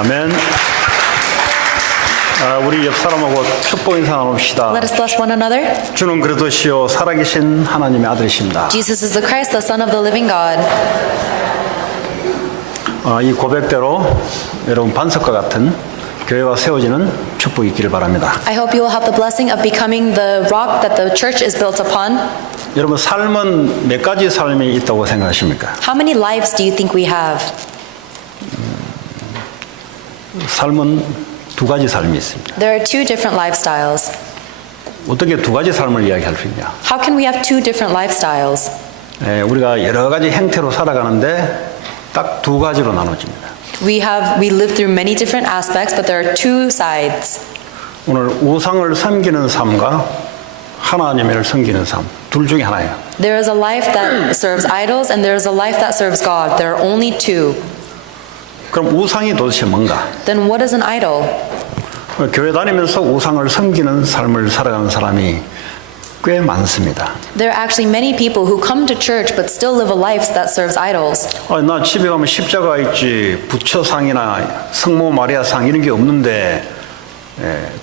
아멘. 우리 옆 사람하고 축복 인사 나눕시다. Let us bless one another. 주는 그리스도시요 살아계신 하나님의 아들이십니다. Jesus is the Christ, the Son of the living God. 이 고백대로 여러분 반석과 같은 교회가 세워지는 축복이 있기를 바랍니다. I hope you will have the blessing of becoming the rock that the church is built upon. 여러분 삶은 몇 가지 삶이 있다고 생각하십니까? How many lives do you think we have? 삶은 두 가지 삶이 있습니다. There are two different lifestyles. 어떻게 두 가지 삶을 이야기할 수 있냐? How can we have two different lifestyles? 우리가 여러 가지 형태로 살아가는데 딱 두 가지로 나눠집니다. We live through many different aspects, but there are two sides. 오늘 우상을 섬기는 삶과 하나님을 섬기는 삶, 둘 중에 하나예요. There is a life that serves idols and there is a life that serves God. There are only two. 그럼 우상이 도대체 뭔가? Then what is an idol? 교회 다니면서 우상을 섬기는 삶을 살아가는 사람이 꽤 많습니다. There are actually many people who come to church but still live a life that serves idols. 나 집에 가면 십자가 있지 부처상이나 성모 마리아상 이런 게 없는데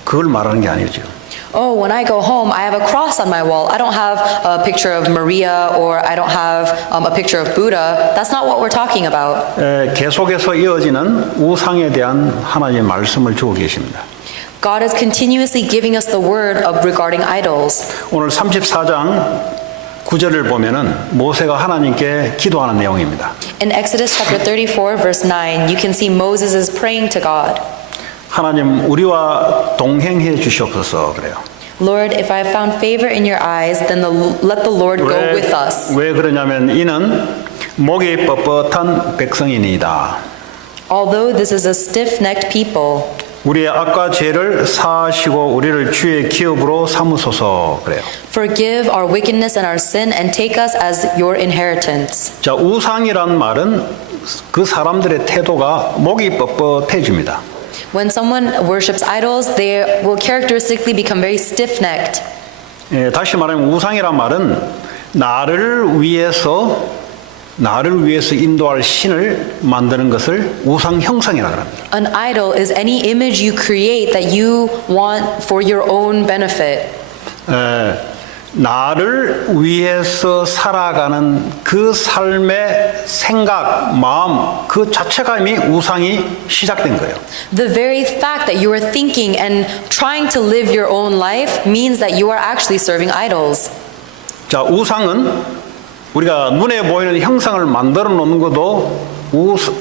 그걸 말하는 게 아니죠. Oh, when I go home, I have a cross on my wall. I don't have a picture of Maria or I don't have a picture of Buddha. That's not what we're talking about. 계속해서 이어지는 우상에 대한 하나님의 말씀을 주고 계십니다. God is continuously giving us the word regarding idols. 오늘 34장 9절을 보면은 모세가 하나님께 기도하는 내용입니다. In Exodus chapter 34 verse 9, you can see Moses is praying to God. 하나님 우리와 동행해 주시옵소서 그래요. Lord, if I have found favor in your eyes, then let the Lord go with us. 왜 그러냐면 이는 목이 뻣뻣한 백성이니이다. Although this is a stiff-necked people, 우리의 악과 죄를 사하시고 우리를 주의 기업으로 삼으소서 그래요. forgive our wickedness and our sin and take us as your inheritance. 자, 우상이란 말은 그 사람들의 태도가 목이 뻣뻣해집니다. When someone worships idols, they will characteristically become very stiff-necked. 다시 말하면 우상이란 말은 나를 위해서 인도할 신을 만드는 것을 우상 형상이라고 합니다. An idol is any image you create that you want for your own benefit. 나를 위해서 살아가는 그 삶의 생각, 마음 그 자체가 이미 우상이 시작된 거예요. The very fact that you are thinking and trying to live your own life means that you are actually serving idols. 자, 우상은 우리가 눈에 보이는 형상을 만들어 놓는 것도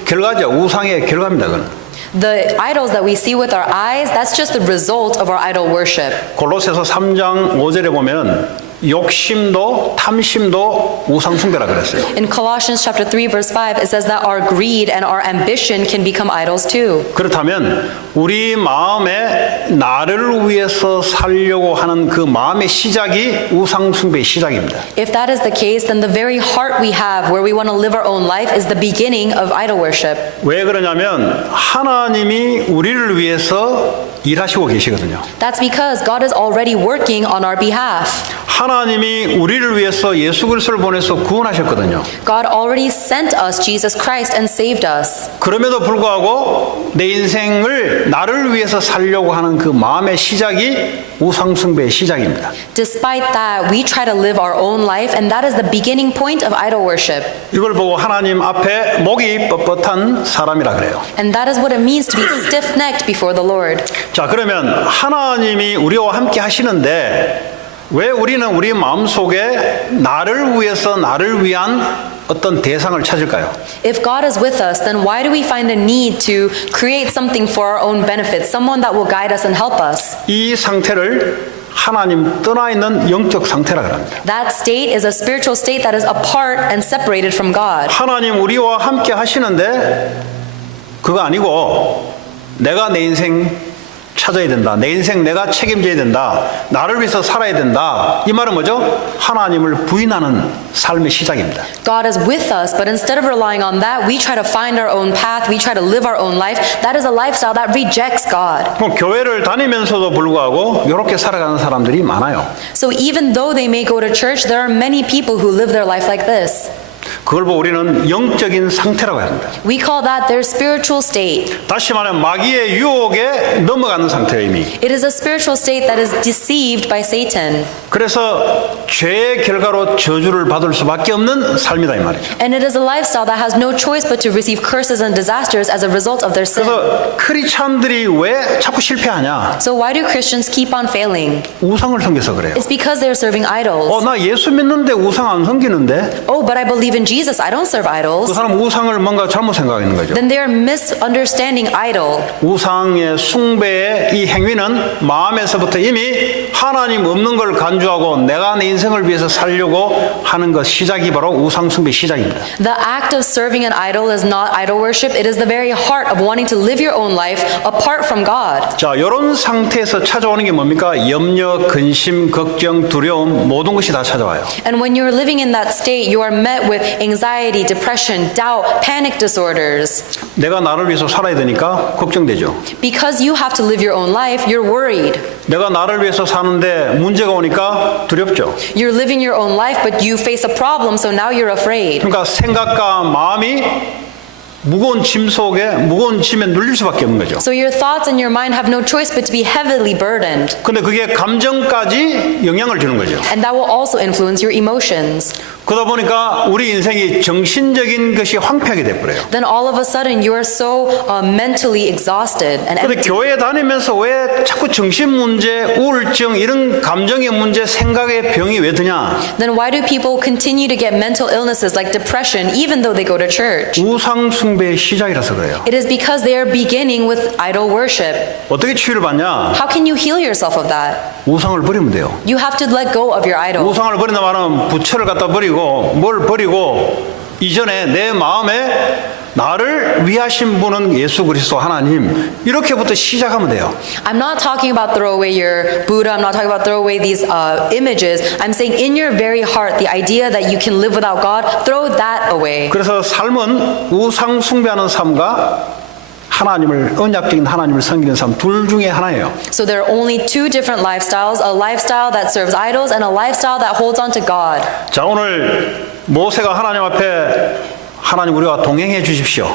결과죠. 우상의 결과입니다. 그건. The idols that we see with our eyes, that's just the result of our idol worship. 골로새서 3장 5절에 보면 욕심도 탐심도 우상 숭배라 그랬어요. In Colossians chapter 3 verse 5, it says that our greed and our ambition can become idols too. 그렇다면 우리 마음에 나를 위해서 살려고 하는 그 마음의 시작이 우상 숭배의 시작입니다. If that is the case, then the very heart we have where we want to live our own life is the beginning of idol worship. 왜 그러냐면 하나님이 우리를 위해서 일하시고 계시거든요. That's because God is already working on our behalf. 하나님이 우리를 위해서 예수 그리스도를 보내서 구원하셨거든요. God already sent us Jesus Christ and saved us. 그럼에도 불구하고 내 인생을 나를 위해서 살려고 하는 그 마음의 시작이 우상 숭배의 시작입니다. Despite that, we try to live our own life, and that is the beginning point of idol worship. 이걸 보고 하나님 앞에 목이 뻣뻣한 사람이라 그래요. And that is what it means to be stiff-necked before the Lord. 자, 그러면 하나님이 우리와 함께 하시는데 왜 우리는 우리 마음속에 나를 위해서 나를 위한 어떤 대상을 찾을까요? If God is with us, then why do we find a need to create something for our own benefit, someone that will guide us and help us? 이 상태를 하나님 떠나 있는 영적 상태라 그럽니다. That state is a spiritual state that is apart and separated from God. 하나님 우리와 함께 하시는데 그거 아니고 내가 내 인생 찾아야 된다. 내 인생 내가 책임져야 된다. 나를 위해서 살아야 된다. 이 말은 뭐죠? 하나님을 부인하는 삶의 시작입니다. God is with us, but instead of relying on that, we try to find our own path, we try to live our own life. That is a lifestyle that rejects God. 교회를 다니면서도 불구하고 이렇게 살아가는 사람들이 많아요. So even though they may go to church, there are many people who live their life like this. 그걸 보고 우리는 영적인 상태라고 합니다. We call that their spiritual state. 다시 말하면 마귀의 유혹에 넘어가는 상태예요, 이미. It is a spiritual state that is deceived by Satan. 그래서 죄의 결과로 저주를 받을 수밖에 없는 삶이다 이 말이죠. And it is a lifestyle that has no choice but to receive curses and disasters as a result of their sin. 그래서 크리스찬들이 왜 자꾸 실패하냐? So why do Christians keep on failing? 우상을 섬겨서 그래요. It's because they're serving idols. 나 예수 믿는데 우상 안 섬기는데? Oh, but I believe in Jesus. I don't serve 그 idols. 사람 우상을 뭔가 잘못 생각하는 거죠. Then they are misunderstanding idol. 우상의 숭배의 이 행위는 마음에서부터 이미 하나님 없는 걸 간주하고 내가 내 인생을 위해서 살려고 하는 것 시작이 바로 우상 숭배 시작입니다. The act of serving an idol is not idol worship. It is the very heart of wanting to live your own life apart from God. 자, 이런 상태에서 찾아오는 게 뭡니까? 염려, 근심, 걱정, 두려움 모든 것이 다 찾아와요. And when you're living in that state, you are met with anxiety, depression, doubt, panic disorders. 내가 나를 위해서 살아야 되니까 걱정되죠. Because you have to live your own life, you're worried. 내가 나를 위해서 사는데 문제가 오니까 두렵죠. You're living your own life, but you face a problem, so now you're afraid. 그러니까 생각과 마음이 무거운 짐 속에 무거운 짐에 눌릴 수밖에 없는 거죠. So your thoughts and your mind have no choice but to be heavily burdened. 근데 그게 감정까지 영향을 주는 거죠. And that will also influence your emotions. 그러다 보니까 우리 인생이 정신적인 것이 황폐하게 돼버려요. Then all of a sudden you are so mentally exhausted and 근데 empty. 교회 다니면서 왜 자꾸 정신 문제, 우울증 이런 감정의 문제, 생각의 병이 왜 드냐? Then why do people continue to get mental illnesses like depression even though they go to church? 우상 숭배의 시작이라서 그래요. It is because they are beginning with idol worship. 어떻게 치유를 받냐? How can you heal yourself of that? 우상을 버리면 돼요. You have to let go of your idol. 우상을 버린다 말은 부처를 갖다 버리고 뭘 버리고 이전에 내 마음에 나를 위하신 분은 예수 그리스도 하나님 이렇게부터 시작하면 돼요. I'm not talking about throw away your Buddha. I'm not talking about throw away these images. I'm saying in your very heart, the idea that you can live without God, throw that away. 그래서 삶은 우상 숭배하는 삶과 하나님을 언약적인 하나님을 섬기는 삶 둘 중에 하나예요. So there are only two different lifestyles, a lifestyle that serves idols and a lifestyle that holds on to God. 자, 오늘 모세가 하나님 앞에 하나님 우리와 동행해 주십시오.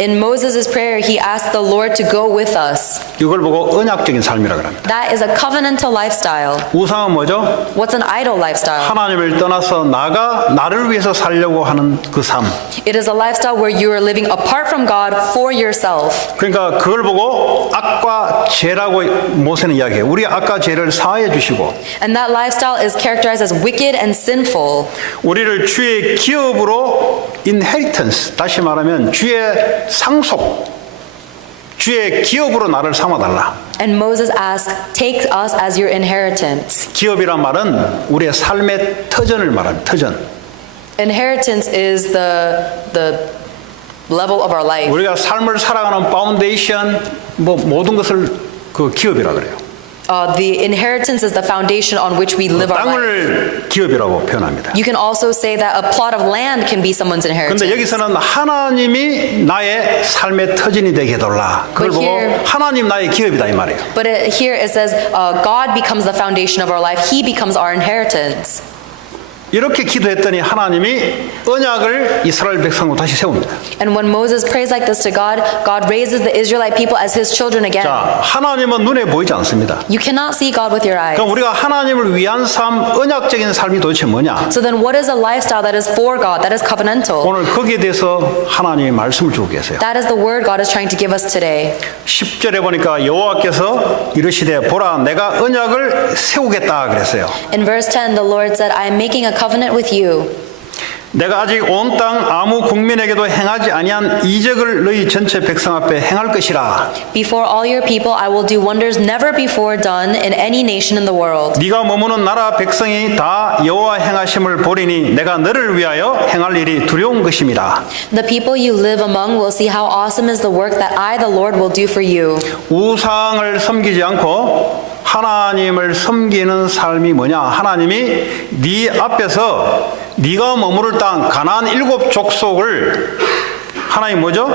In Moses' prayer, he asked the Lord to go with us. 이걸 보고 언약적인 삶이라고 합니다. That is a covenantal lifestyle. 우상은 뭐죠? What's an idol lifestyle? 하나님을 떠나서 나를 위해서 살려고 하는 그 삶. It is a lifestyle where you are living apart from God for yourself. 그러니까 그걸 보고 악과 죄라고 모세는 이야기해요. 우리 악과 죄를 사하여 주시고 And that lifestyle is characterized as wicked and sinful. 우리를 주의 기업으로 inheritance, 다시 말하면 주의 상속, 주의 기업으로 나를 삼아달라. And Moses asked, take us as your inheritance. 기업이란 말은 우리의 삶의 터전을 말합니다. 터전. Inheritance is the level of our life. 우리가 삶을 살아가는 파운데이션, 모든 것을 그 기업이라 그래요. The inheritance is the foundation on which we live our life. 땅을 기업이라고 표현합니다. You can also say that a plot of land can be someone's inheritance. 그런데 여기서는 하나님이 나의 삶의 터전이 되게 해달라. 그걸 But 보고 here- 하나님 나의 기업이다 이 말이에요. But here it says God becomes the foundation of our life. He becomes our inheritance. 이렇게 기도했더니 하나님이 언약을 이스라엘 백성으로 다시 세웁니다. And when Moses prays like this to God, God raises the Israelite people as his children again. 자, 하나님은 눈에 보이지 않습니다. You cannot see God with your eyes. 그럼 우리가 하나님을 위한 삶, 언약적인 삶이 도대체 뭐냐? So then what is a lifestyle that is for God, that is covenantal? 오늘 거기에 대해서 하나님이 말씀을 주고 계세요. That is the word God is trying to give us today. 10절에 보니까 여호와께서 이르시되 보라 내가 언약을 세우겠다 그랬어요. In verse 10, the Lord said, I am making a covenant with you. 내가 아직 온 땅 아무 국민에게도 행하지 아니한 이적을 너희 전체 백성 앞에 행할 것이라. Before all your people, I will do wonders never before done in any nation in the world. 네가 머무는 나라 백성이 다 여호와 행하심을 보리니 내가 너를 위하여 행할 일이 두려운 것입니다. The people you live among will see how awesome is the work that I, the Lord, will do for you. 우상을 섬기지 않고 하나님을 섬기는 삶이 뭐냐? 하나님이 네 앞에서 네가 머무를 땅 가나안 7 족속을 하나님 뭐죠?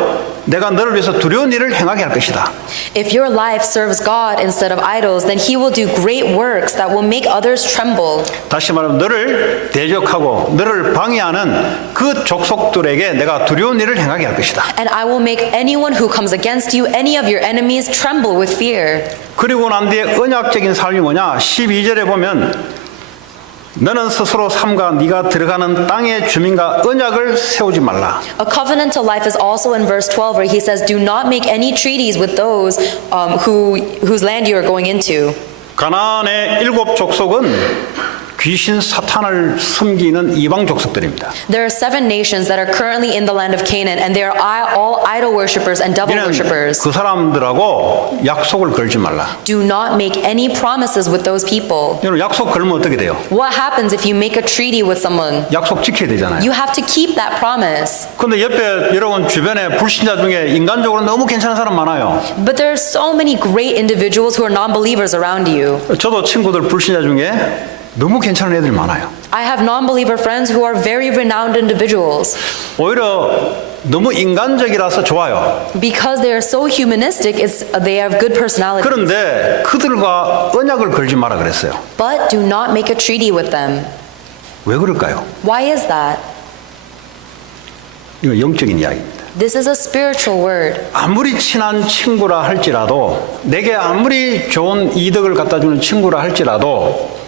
내가 너를 위해서 두려운 일을 행하게 할 것이다. If your life serves God instead of idols, then He will do great works that will make others tremble. 다시 말하면 너를 대적하고 너를 방해하는 그 족속들에게 내가 두려운 일을 행하게 할 것이다. And I will make anyone who comes against you, any of your enemies, tremble with fear. 그리고 난 뒤에 언약적인 삶이 뭐냐? 12절에 보면 너는 스스로 삼가 네가 들어가는 땅의 주민과 언약을 세우지 말라. A covenantal life is also in verse 12 where he says, do not make any treaties with those whose land you are going into. 가나안의 7 족속은 귀신 사탄을 섬기는 이방 족속들입니다. There are 7 nations that are currently in the land of Canaan, and they are all idol worshippers and devil 너는 worshippers. 그 사람들하고 약속을 걸지 말라. Do not make any promises with those people. 여러분 약속 걸면 어떻게 돼요? What happens if you make a treaty with someone? 약속 지켜야 되잖아요. You have to keep that promise. 근데 옆에 여러분 주변에 불신자 중에 인간적으로 너무 괜찮은 사람 많아요. But there are so many great individuals who are non-believers around you. 저도 친구들 불신자 중에 너무 괜찮은 애들이 많아요. I have non-believer friends who are very renowned individuals. 오히려 너무 인간적이라서 좋아요. Because they are so humanistic, they have good personalities. 그런데 그들과 언약을 걸지 마라 그랬어요. But do not make a treaty with them. 왜 그럴까요? Why is that? 이거 영적인 이야기입니다. This is a spiritual word. 아무리 친한 친구라 할지라도 내게 아무리 좋은 이득을 갖다 주는 친구라 할지라도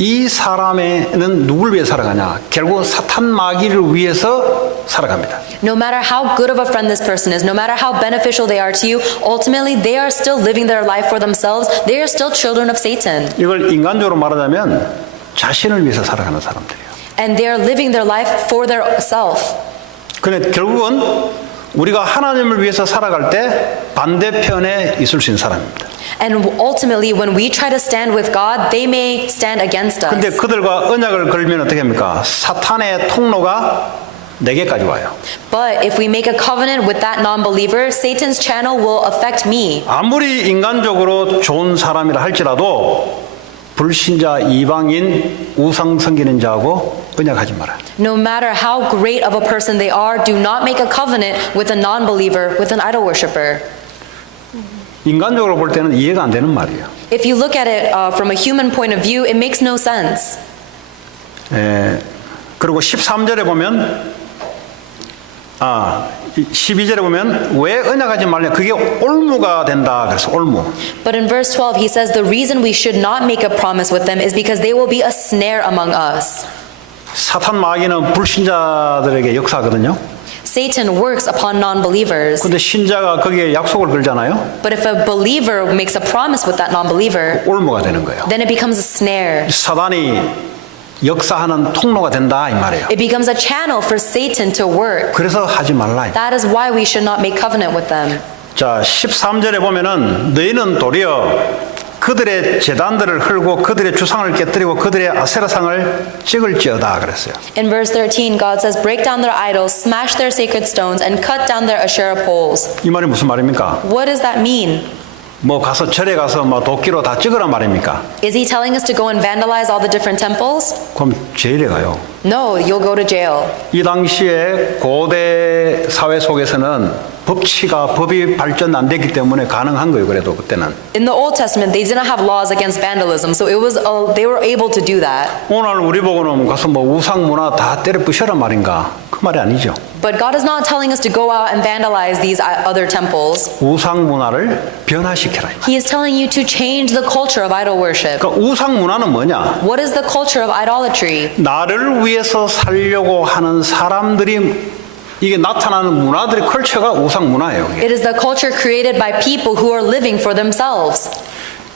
이 사람에는 누굴 위해 살아가냐? 결국 사탄 마귀를 위해서 살아갑니다. No matter how good of a friend this person is, no matter how beneficial they are to you, ultimately they are still living their life for themselves. They are still children of Satan. 이걸 인간적으로 말하자면 자신을 위해서 살아가는 사람들이에요. And they are living their life for their self. 근데 결국은 우리가 하나님을 위해서 살아갈 때 반대편에 있을 수 있는 사람입니다. And ultimately, when we try to stand with God, they may stand against us. 근데 그들과 언약을 걸면 어떻게 합니까? 사탄의 통로가 내게까지 와요. But if we make a covenant with that non-believer, Satan's channel will affect me. 아무리 인간적으로 좋은 사람이라 할지라도 불신자 이방인 우상 섬기는 자하고 언약하지 마라. No matter how great of a person they are, do not make a covenant with a non-believer, with an idol worshiper. 인간적으로 볼 때는 이해가 안 되는 말이에요. If you look at it from a human point of view, it makes no sense. 그리고 13절에 보면 12절에 보면 왜 언약하지 말냐? 그게 올무가 된다. 그래서 올무. But in verse 12, he says the reason we should not make a promise with them is because they will be a snare among us. 사탄 마귀는 불신자들에게 역사하거든요. Satan works upon non-believers. 근데 신자가 거기에 약속을 걸잖아요. But if a believer makes a promise with that non-believer, 올무가 되는 거예요. then it becomes a snare. 사단이 역사하는 통로가 된다 이 말이에요. It becomes a channel for Satan to work. 그래서 하지 말라. That is why we should not make covenant with them. 자, 13절에 보면은 너희는 도리어 그들의 제단들을 헐고 그들의 주상을 깨뜨리고 그들의 아세라상을 찍을지어다 그랬어요. In verse 13, God says, break down their idols, smash their sacred stones, and cut down their Asherah poles. 이 말이 무슨 말입니까? What does that mean? 뭐 가서 절에 가서 뭐 도끼로 다 찍으라 말입니까? Is he telling us to go and vandalize all the different temples? 그럼 제일에 가요. No, you'll go to jail. 이 당시에 고대 사회 속에서는 법이 발전 안 됐기 때문에 가능한 거예요. 그래도 그때는. In the Old Testament, they didn't have laws against vandalism, so they were able to do that. 오늘 우리 보고는 가서 뭐 우상 문화 다 때려 부셔라 말인가? 그 말이 아니죠. But God is not telling us to go out and vandalize these other temples. 우상 문화를 변화시켜라. He is telling you to change the culture of idol worship. 그러니까 우상 문화는 뭐냐? What is the culture of idolatry? 나를 위해서 살려고 하는 사람들이 이게 나타나는 문화들의 컬처가 우상 문화예요. 이게. It is the culture created by people who are living for themselves.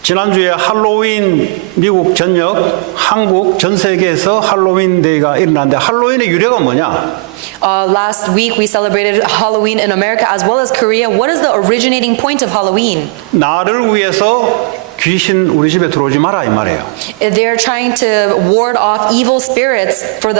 지난주에 할로윈 미국 전역, 한국 전 세계에서 할로윈 데이가 일어났는데 할로윈의 유래가 뭐냐? Last week we celebrated Halloween in America as well as Korea. What is the originating point of Halloween? 나를 위해서 귀신 우리 집에 들어오지 마라 이 말이에요. They're trying to ward off evil spirits for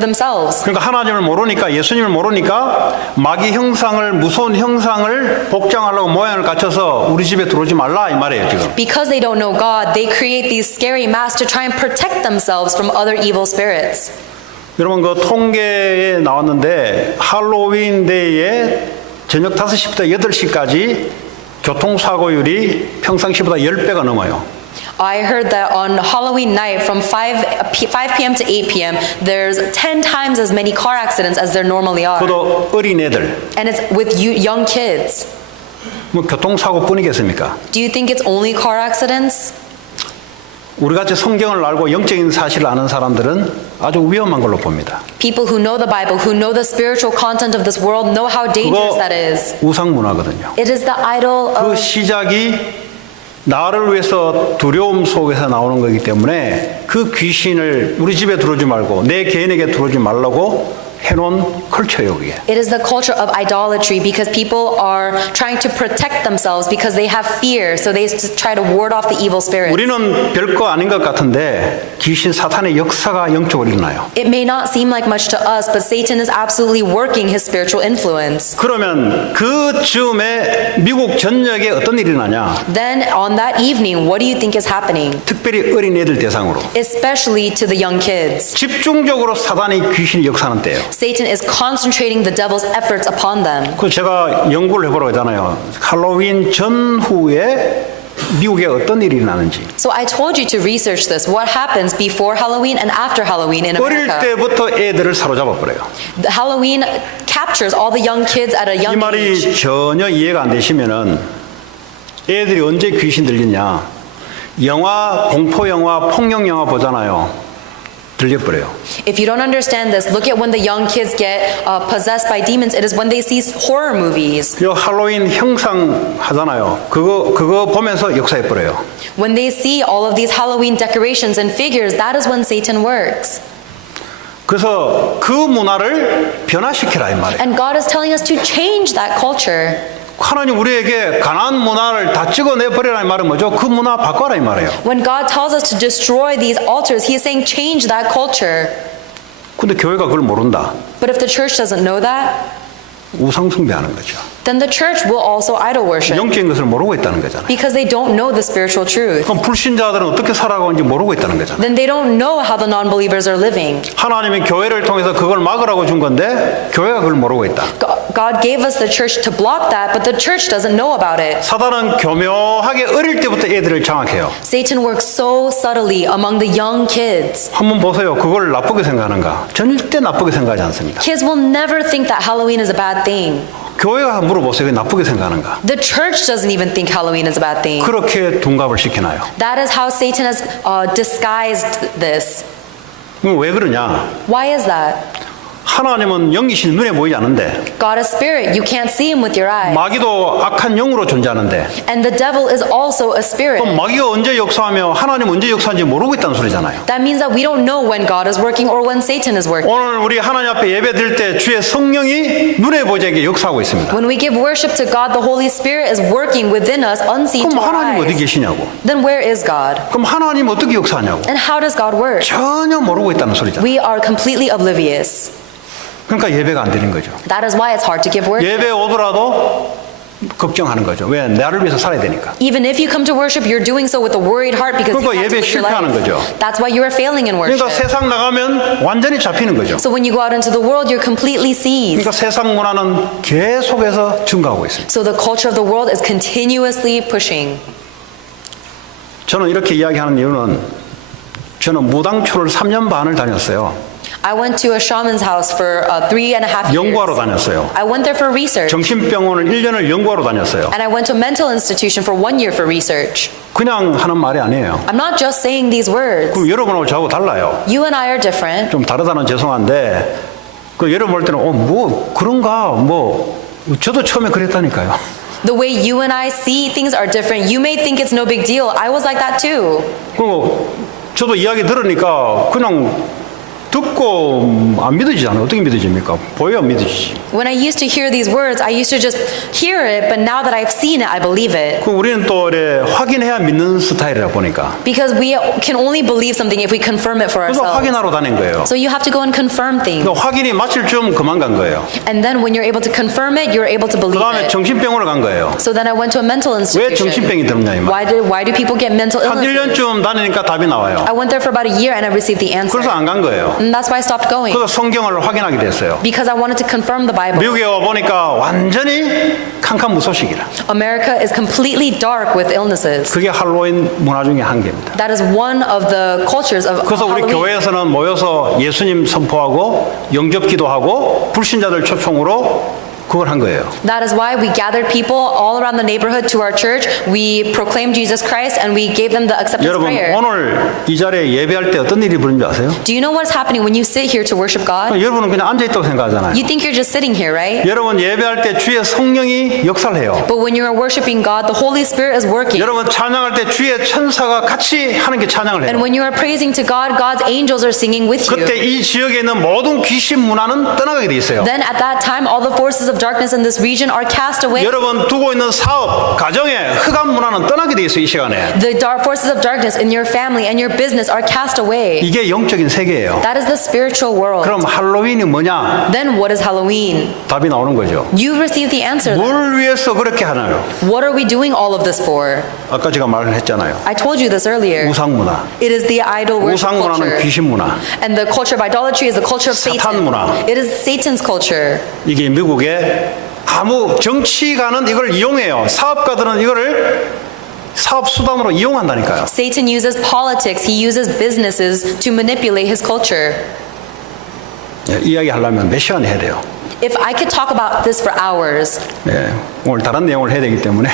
themselves. 그러니까 하나님을 모르니까 예수님을 모르니까 마귀 형상을 무서운 형상을 복장하려고 모양을 갖춰서 우리 집에 들어오지 말라 이 말이에요 지금. Because they don't know God, they create these scary masks to try and protect themselves from other evil spirits. 여러분 그 통계에 나왔는데 할로윈 데이에 저녁 5시부터 8시까지 교통사고율이 평상시보다 10배가 넘어요. I heard that on Halloween night from 5 p.m. to 8 p.m. there's 10 times as many car accidents as there normally are. 그것도 어린애들. And it's with young kids. 뭐 교통사고뿐이겠습니까? Do you think it's only car accidents? 우리같이 성경을 알고 영적인 사실을 아는 사람들은 아주 위험한 걸로 봅니다. People who know the Bible, who know the spiritual content of this world, know how dangerous 그거 that is. 우상문화거든요. It is the idol 그 of 시작이 나를 위해서 두려움 속에서 나오는 거기 때문에 그 귀신을 우리 집에 들어오지 말고 내 개인에게 들어오지 말라고 해놓은 컬처예요, 그게. It is the culture of idolatry because people are trying to protect themselves because they have fear, so they try to ward off the evil spirits. 우리는 별거 아닌 것 같은데 귀신 사탄의 역사가 영적으로 일어나요. It may not seem like much to us, but Satan is absolutely working his spiritual influence. 그러면 그 즈음에 미국 전역에 어떤 일이 나냐? Then on that evening, what do you think is happening? 특별히 어린애들 대상으로 Especially to the young kids. 집중적으로 사단이 귀신이 역사하는 때예요. Satan is concentrating the devil's efforts upon them. 그 제가 연구를 해보라고 했잖아요. 할로윈 전후에 미국에 어떤 일이 일어나는지. So I told you to research this. What happens before Halloween and after Halloween in 어릴 America? 때부터 애들을 사로잡아 버려요. The Halloween captures all the young kids at a 이 young 말이 age. 전혀 이해가 안 되시면은 애들이 언제 귀신 들리냐? 영화, 공포 영화, 폭력 영화 보잖아요. 들려버려요. If you don't understand this, look at when the young kids get possessed by demons. It is when they see horror movies. 요 할로윈 형상 하잖아요. 그거 보면서 역사해 버려요. When they see all of these Halloween decorations and figures, that is when Satan works. 그래서 그 문화를 변화시키라 이 말이에요. And God is telling us to change that culture. 하나님 우리에게 가나안 문화를 다 찍어내 버리라 이 말은 뭐죠? 그 문화 바꿔라 이 말이에요. When God tells us to destroy these altars, He is saying change that culture. 근데 교회가 그걸 모른다. But if the church doesn't know that, 우상 숭배하는 거죠. then the church will also idol worship 영적인 것을 모르고 있다는 거잖아요. because they don't know the spiritual truth. 그럼 불신자들은 어떻게 살아가는지 모르고 있다는 거잖아요. Then they don't know how the non-believers are living. 하나님이 교회를 통해서 그걸 막으라고 준 건데 교회가 그걸 모르고 있다. God gave us the church to block that, but the church doesn't know about it. 사단은 교묘하게 어릴 때부터 애들을 장악해요. Satan works so subtly among the young kids. 한번 보세요. 그걸 나쁘게 생각하는가? 절대 나쁘게 생각하지 않습니다. Kids will never think that Halloween is a bad thing. 교회가 물어보세요. 그게 나쁘게 생각하는가? The church doesn't even think Halloween is a bad thing. 그렇게 둔갑을 시키나요? That is how Satan has disguised this. 그럼 왜 그러냐? Why is that? 하나님은 영이신 눈에 보이지 않는데 God is spirit. You can't see him with your eyes. 마귀도 악한 영으로 존재하는데 And the devil is also a spirit. 그럼 마귀가 언제 역사하며 하나님 언제 역사하는지 모르고 있다는 소리잖아요. That means that we don't know when God is working or when Satan is working. 오늘 우리 하나님 앞에 예배 드릴 때 주의 성령이 눈에 보이지 않게 역사하고 있습니다. When we give worship to God, the Holy Spirit is working within us, unseen to 그럼 our 하나님 어디 eyes. 계시냐고. Then where is God? 그럼 하나님 어떻게 역사하냐고. And how does God work? 전혀 모르고 있다는 소리잖아요. We are completely oblivious. 그러니까 예배가 안 되는 거죠. That is why it's hard to give worship. 예배 오더라도 걱정하는 거죠. 왜? 나를 위해서 살아야 되니까. Even if you come to worship, you're doing so with a worried heart because you 그러니까 have to 예배에 live your 실패하는 life. 거죠. That's why you are failing in worship. 그러니까 세상 나가면 완전히 잡히는 거죠. So when you go out into the world, you're completely seized. 그러니까 세상 문화는 계속해서 증가하고 있습니다. So the culture of the world is continuously pushing. 저는 이렇게 이야기하는 이유는 저는 무당초를 3년 반을 다녔어요. I went to a shaman's house for 3.5 years. 연구하러 다녔어요. I went there for research. 정신병원을 1년을 연구하러 다녔어요. And I went to a mental institution for 1 year for research. 그냥 하는 말이 아니에요. I'm not just saying these words. 그럼 여러분하고 저하고 달라요. You and I are different. 좀 다르다는 죄송한데 그 여러분 볼 때는 뭐 그런가 뭐 저도 처음에 그랬다니까요. The way you and I see things are different. You may think it's no big deal. I was like that too. 그 저도 이야기 들으니까 그냥 듣고 안 믿어지잖아요. 어떻게 믿어집니까? 보여 믿어지지. When I used to hear these words, I used to just hear it, but now that I've seen it, I believe it. 그 우리는 또 이래 확인해야 믿는 스타일이라 보니까. Because we can only believe something if we confirm it for 그래서 ourselves. 확인하러 다닌 거예요. So you have to go and confirm things. 그 확인이 마칠 쯤 그만 간 거예요. And then when you're able to confirm it, you're able to 그 believe 다음에 it. 정신병원을 간 거예요. So then I went to a mental 왜 institution. 정신병이 들었냐 이 말. Why do people get mental 한 illnesses? 1년쯤 다니니까 답이 나와요. I went there for about a year and I received the answer. 그래서 안 간 거예요. And that's why I stopped going. 그래서 성경을 확인하게 됐어요. Because I wanted to confirm the Bible. 미국에 와 보니까 완전히 캄캄무소식이라. America is completely dark with illnesses. 그게 할로윈 문화 중에 한 개입니다. That is one of the cultures of 그래서 우리 Halloween. 교회에서는 모여서 예수님 선포하고 영접 기도하고 불신자들 초청으로 그걸 한 거예요. That is why we gathered people all around the neighborhood to our church. We proclaimed Jesus Christ and we gave them the acceptance 여러분 prayer. 오늘 이 자리에 예배할 때 어떤 일이 벌어진 줄 아세요? Do you know what's happening when you sit here to worship God? 여러분은 그냥 앉아있다고 생각하잖아요. You think you're just sitting here, right? 여러분 예배할 때 주의 성령이 역사를 해요. But when you're worshiping God, the Holy Spirit is working. 여러분 찬양할 때 주의 천사가 같이 하는 게 찬양을 And 해요. when you are praising to God, God's angels are singing with 그때 you. 이 지역에 있는 모든 귀신 문화는 떠나가게 돼 있어요. Then at that time, all the forces of darkness in this region are cast away. 여러분 두고 있는 사업, 가정의 흑암 문화는 떠나게 돼 있어요. 이 시간에. The dark forces of darkness in your family and your business are cast away. 이게 영적인 세계예요. That is the spiritual world. 그럼 할로윈이 뭐냐? Then what is Halloween? 답이 나오는 거죠. You receive the answer. then. 뭘 위해서 그렇게 하나요? What are we doing all of this for? 아까 제가 말을 했잖아요. I told you this earlier. 우상 문화. It is the idol worship 우상 문화는 culture. 귀신 문화. And the culture of idolatry is the culture of 사탄 Satan. 문화. It is Satan's culture. 이게 미국에 아무 정치가는 이걸 이용해요. 사업가들은 이거를 사업 수단으로 이용한다니까요. Satan uses politics. He uses businesses to manipulate his culture. 예, 이야기하려면 몇 시간 해야 돼요. If I could talk about this for hours, 예, 오늘 다른 내용을 해야 되기 때문에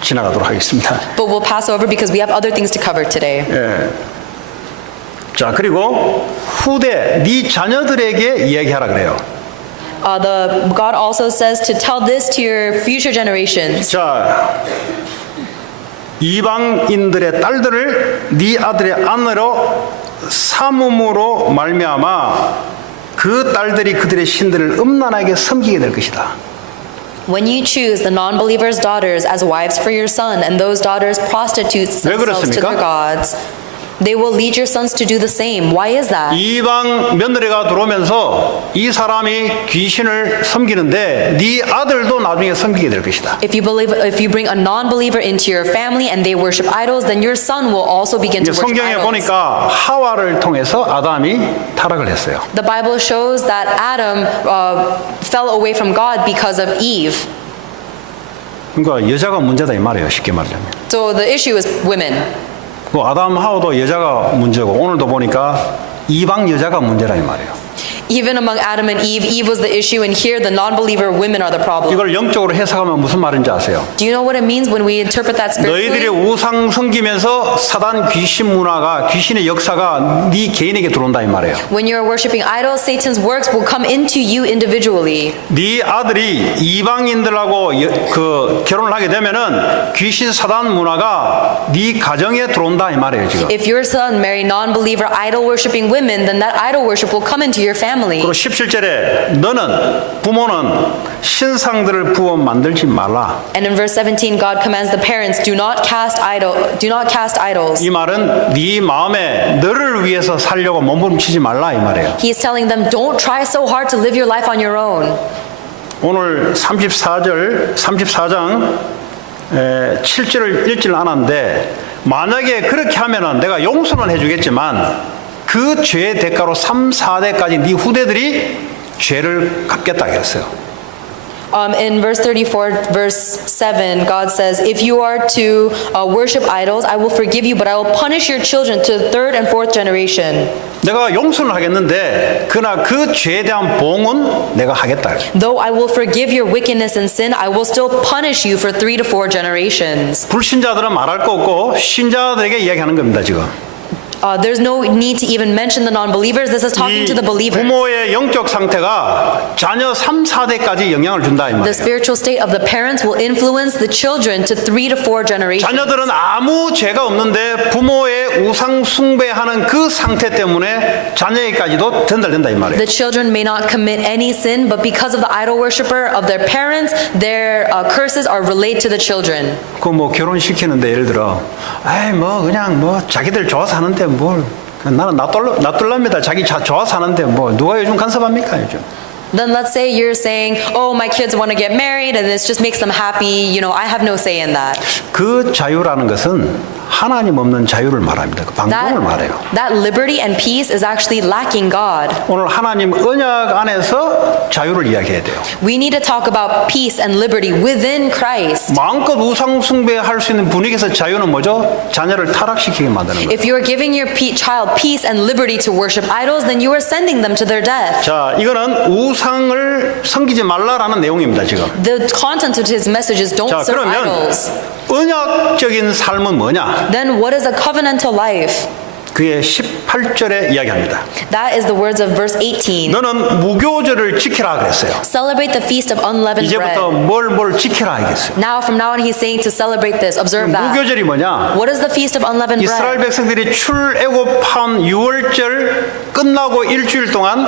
지나가도록 하겠습니다. but we'll pass over because we have other things to cover today. 예. 자, 그리고 후대 네 자녀들에게 이야기하라 그래요. God also says to tell this to your future generations. 자, 이방인들의 딸들을 네 아들의 아내로 삼음으로 말미암아 그 딸들이 그들의 신들을 음란하게 섬기게 될 것이다. When you choose the non-believers' daughters as wives for your son, and those daughters prostitute 왜 themselves to 그렇습니까? their gods, they will lead your sons to do the same. Why is that? 이방 며느리가 들어오면서 이 사람이 귀신을 섬기는데 네 아들도 나중에 섬기게 될 것이다. If you bring a non-believer into your family and they worship idols, then your son will also begin to 이제 worship 성경에 idols. 보니까 하와를 통해서 아담이 타락을 했어요. The Bible shows that Adam fell away from God because of Eve. 그러니까 여자가 문제다 이 말이에요. 쉽게 말하자면. So the issue is women. 그 아담 하와도 여자가 문제고 오늘도 보니까 이방 여자가 문제라 이 말이에요. Even among Adam and Eve was the issue, and here the non-believer women are the problem. 이걸 영적으로 해석하면 무슨 말인지 아세요? Do you know what it means when we interpret that 너희들이 spiritually? 우상 섬기면서 사단 귀신 문화가 귀신의 역사가 네 개인에게 들어온다 이 말이에요. When you're worshiping idols, Satan's works will come into you individually. 네 아들이 이방인들하고 그 결혼을 하게 되면은 귀신 사단 문화가 네 가정에 들어온다 이 말이에요 지금. If your son marry non-believer idol-worshiping women, then that idol worship will come into your family. 그리고 17절에 너는 부모는 신상들을 부어 만들지 말라. And in verse 17, God commands the parents, do not cast idols. 이 말은 네 마음에 너를 위해서 살려고 몸부림치지 말라 이 말이에요. He is telling them, don't try so hard to live your life on your own. 오늘 34장 7절을 읽지는 않았는데 만약에 그렇게 하면은 내가 용서는 해주겠지만 그 죄의 대가로 3, 4대까지 네 후대들이 죄를 갚겠다 그랬어요. In verse 34, verse 7, God says, if you are to worship idols, I will forgive you, but I will punish your children to the third and fourth generation. 내가 용서는 하겠는데 그러나 그 죄에 대한 보응은 내가 하겠다. Though I will forgive your wickedness and sin, I will still punish you for 3 to 4 generations. 불신자들은 말할 거 없고 신자들에게 이야기하는 겁니다 지금. There's no need to even mention the non-believers. This is talking to the believers. 부모의 영적 상태가 자녀 3, 4대까지 영향을 준다 이 The 말이에요. spiritual state of the parents will influence the children to 3 to 4 generations. 자녀들은 아무 죄가 없는데 부모의 우상 숭배하는 그 상태 때문에 자녀에게까지도 전달된다 이 말이에요. The children may not commit any sin, but because of the idol worshiper of their parents, their curses are relayed to the children. 그 뭐 결혼시키는데 예를 들어 아이 뭐 그냥 뭐 자기들 좋아서 하는데 뭘 나는 놔둘랍니다. 자기 좋아서 하는데 뭐 누가 요즘 간섭합니까 요즘. Then let's say you're saying, oh, my kids want to get married and this just makes them happy. You know, I have no say in that. 그 자유라는 것은 하나님 없는 자유를 말합니다. 그 방종을 말해요. That liberty and peace is actually lacking God. 오늘 하나님 언약 안에서 자유를 이야기해야 돼요. We need to talk about peace and liberty within Christ. 마음껏 우상 숭배할 수 있는 분위기에서 자유는 뭐죠? 자녀를 타락시키게 만드는 거예요. If you are giving your child peace and liberty to worship idols, then you are sending them to their death. 자, 이거는 우상을 섬기지 말라라는 내용입니다, 지금. The content of his message is don't 자, serve 그러면 idols. 언약적인 삶은 뭐냐? Then what is a covenantal life? 그의 18절에 이야기합니다. That is the words of verse 18. 너는 무교절을 지키라 그랬어요. Celebrate the feast of unleavened 이제부터 bread. 뭘 지키라 하겠어요. Now, from now on, he's saying to celebrate this, observe that. 무교절이 뭐냐? What is the feast of unleavened 이스라엘 bread? 백성들이 출애굽한 6월절 끝나고 일주일 동안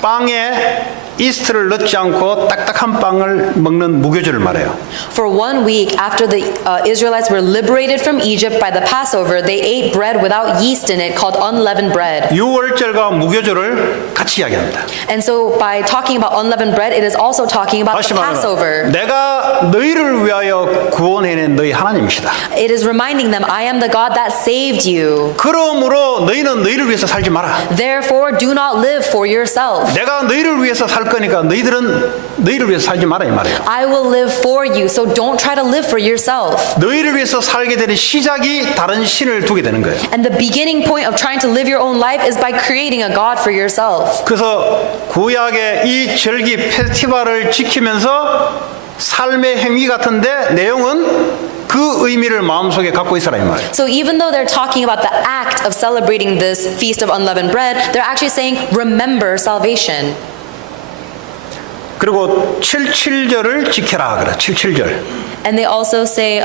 빵에 이스트를 넣지 않고 딱딱한 빵을 먹는 무교절을 말해요. For 1 week after the Israelites were liberated from Egypt by the Passover, they ate bread without yeast in it called unleavened bread. 6월절과 무교절을 같이 이야기합니다. And so by talking about unleavened bread, it is also talking about 다시 the 말하면 Passover. 내가 너희를 위하여 구원해낸 너희 하나님이시다. It is reminding them, I am the God that saved you. 그러므로 너희는 너희를 위해서 살지 마라. Therefore, do not live for yourself. 내가 너희를 위해서 살 거니까 너희들은 너희를 위해서 살지 마라 이 말이에요. I will live for you, so don't try to live for yourself. 너희를 위해서 살게 되는 시작이 다른 신을 두게 되는 거예요. And the beginning point of trying to live your own life is by creating a God for yourself. 그래서 구약의 이 절기 페스티벌을 지키면서 삶의 행위 같은데 내용은 그 의미를 마음속에 갖고 있어라 이 말이에요. So even though they're talking about the act of celebrating this feast of unleavened bread, they're actually saying, remember salvation. 그리고 77절을 지켜라 그래. 77절. And they also say,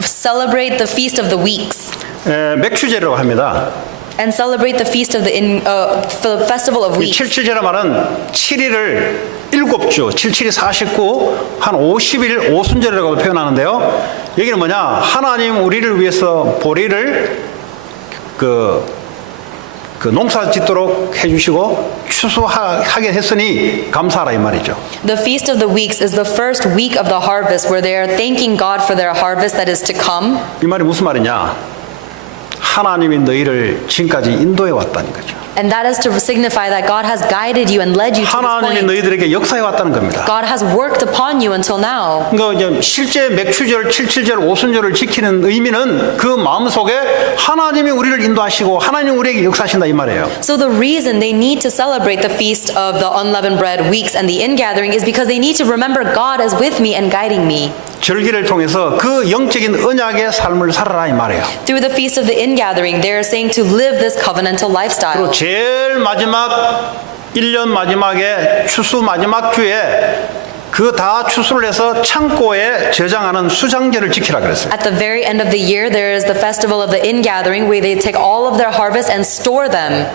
celebrate the feast of the weeks. 맥추제라고 합니다. And celebrate the feast of the festival of 이 weeks. 77절의 말은 7일을 7주, 77이 49, 한 50일 오순절이라고 표현하는데요. 여기는 뭐냐? 하나님 우리를 위해서 보리를 그 농사 짓도록 해주시고 추수하게 했으니 감사하라 이 말이죠. The feast of the weeks is the first week of the harvest where they are thanking God for their harvest that is to come. 이 말이 무슨 말이냐? 하나님이 너희를 지금까지 인도해 왔다는 거죠. And that is to signify that God has guided you and led you to this 하나님이 point. 너희들에게 역사해 왔다는 겁니다. God has worked upon you until now. 그러니까 이제 실제 맥추절, 77절, 오순절을 지키는 의미는 그 마음속에 하나님이 우리를 인도하시고 하나님 우리에게 역사하신다 이 말이에요. So the reason they need to celebrate the feast of the unleavened bread weeks and the ingathering is because they need to remember God is with me and guiding me. 절기를 통해서 그 영적인 언약의 삶을 살아라 이 말이에요. Through the feast of the ingathering, they are saying to live this covenantal lifestyle. 그리고 제일 마지막 1년 마지막에 추수 마지막 주에 그 다 추수를 해서 창고에 저장하는 수장제를 지키라 그랬어요. At the very end of the year, there is the festival of the ingathering where they take all of their harvest and store them.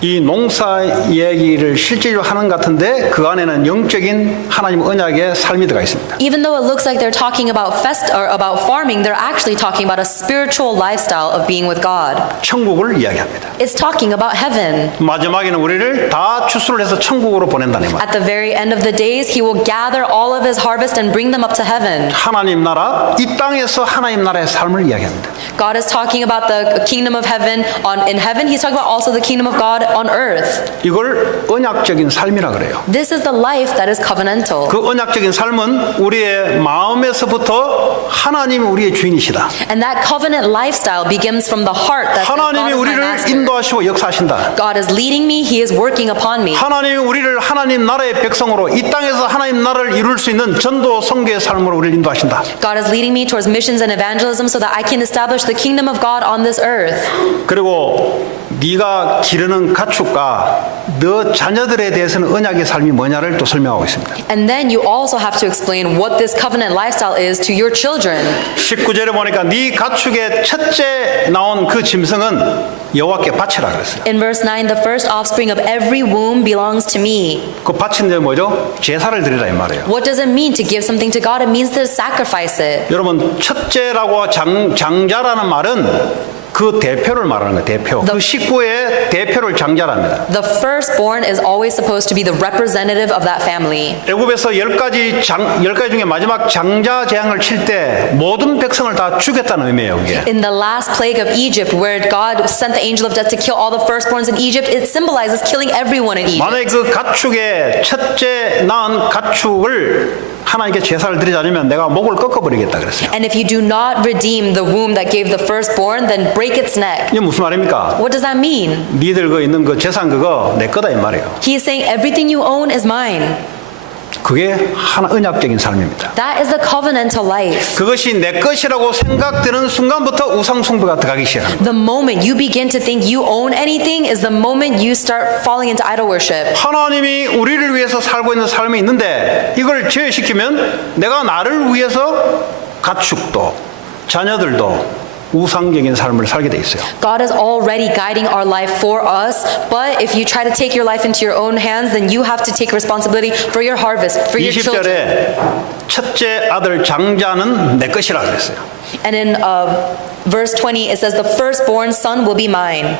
이 농사 얘기를 실제로 하는 것 같은데 그 안에는 영적인 하나님 언약의 삶이 들어가 있습니다. Even though it looks like they're talking about about farming, they're actually talking about a spiritual lifestyle of being with God. 천국을 이야기합니다. It's talking about heaven. 마지막에는 우리를 다 추수를 해서 천국으로 보낸다는 말. At the very end of the days, he will gather all of his harvest and bring them up to heaven. 하나님 나라, 이 땅에서 하나님 나라의 삶을 이야기합니다. God is talking about the kingdom of heaven in heaven. He's talking about also the kingdom of God on earth. 이걸 언약적인 삶이라 그래요. This is the life that is covenantal. 그 언약적인 삶은 우리의 마음에서부터 하나님이 우리의 주인이시다. And that covenant lifestyle begins from the heart that says God 하나님이 is my 우리를 master. 인도하시고 역사하신다. God is leading me. He is working upon me. 하나님이 우리를 하나님 나라의 백성으로 이 땅에서 하나님 나라를 이룰 수 있는 전도 선교의 삶으로 우리를 인도하신다. God is leading me towards missions and evangelism so that I can establish the kingdom of God on this earth. 그리고 네가 기르는 가축과 너 자녀들에 대해서는 언약의 삶이 뭐냐를 또 설명하고 있습니다. And then you also have to explain what this covenant lifestyle is to your children. 19절에 보니까 네 가축의 첫째 나온 그 짐승은 여호와께 바치라 그랬어요. In verse 9, the first offspring of every womb belongs to me. 그 바치는 게 뭐죠? 제사를 드리라 이 말이에요. What does it mean to give something to God? It means to sacrifice it. 여러분 첫째라고 장자라는 말은 그 대표를 말하는 거예요. 대표. 그 식구의 대표를 장자랍니다. The firstborn is always supposed to be the representative of that family. 애굽에서 10가지 중에 마지막 장자 재앙을 칠 때 모든 백성을 다 죽였다는 의미예요. 그게. In the last plague of Egypt, where God sent the angel of death to kill all the firstborns in Egypt, it symbolizes killing everyone in Egypt. 만약에 그 가축의 첫째 낳은 가축을 하나님께 제사를 드리지 않으면 내가 목을 꺾어버리겠다 그랬어요. And if you do not redeem the womb that gave the firstborn, then break its neck. 이게 무슨 말입니까? What does that mean? 니들 그 있는 그 재산 그거 내 거다 이 말이에요. He is saying everything you own is mine. 그게 하나 언약적인 삶입니다. That is the covenantal life. 그것이 내 것이라고 생각되는 순간부터 우상 숭배가 들어가기 시작합니다. The moment you begin to think you own anything is the moment you start falling into idol worship. 하나님이 우리를 위해서 살고 있는 삶이 있는데 이걸 제외시키면 내가 나를 위해서 가축도 자녀들도 우상적인 삶을 살게 돼 있어요. God is already guiding our life for us, but if you try to take your life into your own hands, then you have to take responsibility for your harvest, for your children. 20절에 첫째 아들 장자는 내 것이라 그랬어요. And in verse 20, it says, the firstborn son will be mine.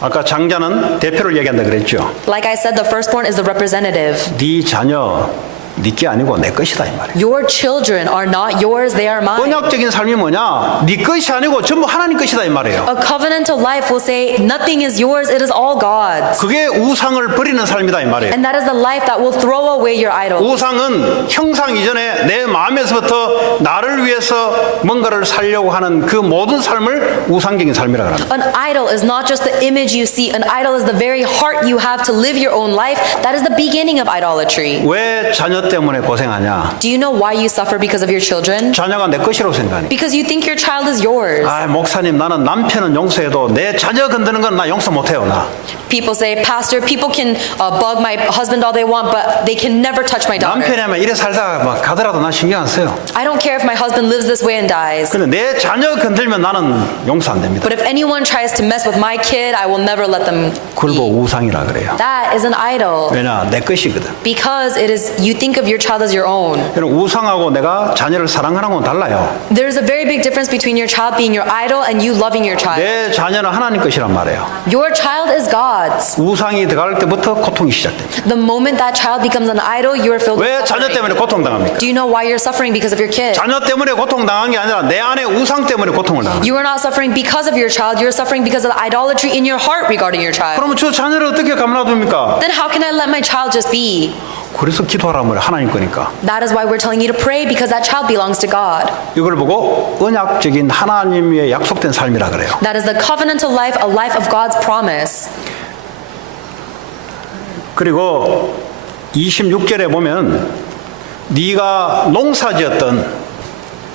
아까 장자는 대표를 얘기한다 그랬죠. Like I said, the firstborn is the representative. 네 자녀 네게 아니고 내 것이다 이 말이에요. Your children are not yours, they are mine. 언약적인 삶이 뭐냐? 네 것이 아니고 전부 하나님 것이다 이 말이에요. A covenantal life will say, nothing is yours, it is all God's. 그게 우상을 버리는 삶이다 이 말이에요. And that is the life that will throw away your idols. 우상은 형상 이전에 내 마음에서부터 나를 위해서 뭔가를 살려고 하는 그 모든 삶을 우상적인 삶이라고 합니다. An idol is not just the image you see, an idol is the very heart you have to live your own life. That is the beginning of idolatry. 왜 자녀 때문에 고생하냐? Do you know why you suffer because of your children? 자녀가 내 것이라고 생각하니. Because you think your child is yours. 아, 목사님 나는 남편은 용서해도 내 자녀 건드는 건 나 용서 못해요 나. People say, Pastor, people can bug my husband all they want, but they can never touch my daughter. 남편이면 이래 살다가 막 가더라도 난 신경 안 써요. I don't care if my husband lives this way and dies. 근데 내 자녀 건들면 나는 용서 안 됩니다. But if anyone tries to mess with my kid, I will never let them. 그걸 보고 우상이라 그래요. That is an idol. 왜냐 내 것이거든. Because it is, you think of your child as your own. 여러분 우상하고 내가 자녀를 사랑하는 건 달라요. There's a very big difference between your child being your idol and you loving your child. 내 자녀는 하나님 것이란 말이에요. Your child is God's. 우상이 들어갈 때부터 고통이 시작됩니다. The moment that child becomes an idol, you are filled with 왜 자녀 suffering. 때문에 고통당합니까? Do you know why you're suffering because of your kid? 자녀 때문에 고통당한 게 아니라 내 안에 우상 때문에 고통을 당합니다. You are not suffering because of your child, you're suffering because of the idolatry in your heart regarding your child. 그러면 저 자녀를 어떻게 감놔둡니까? Then how can I let my child just be? 그래서 기도하라 말이에요. 하나님 거니까. That is why we're telling you to pray, because that child belongs to God. 이걸 보고 언약적인 하나님의 약속된 삶이라 그래요. That is the covenantal life, a life of God's promise. 그리고 26절에 보면 네가 농사지었던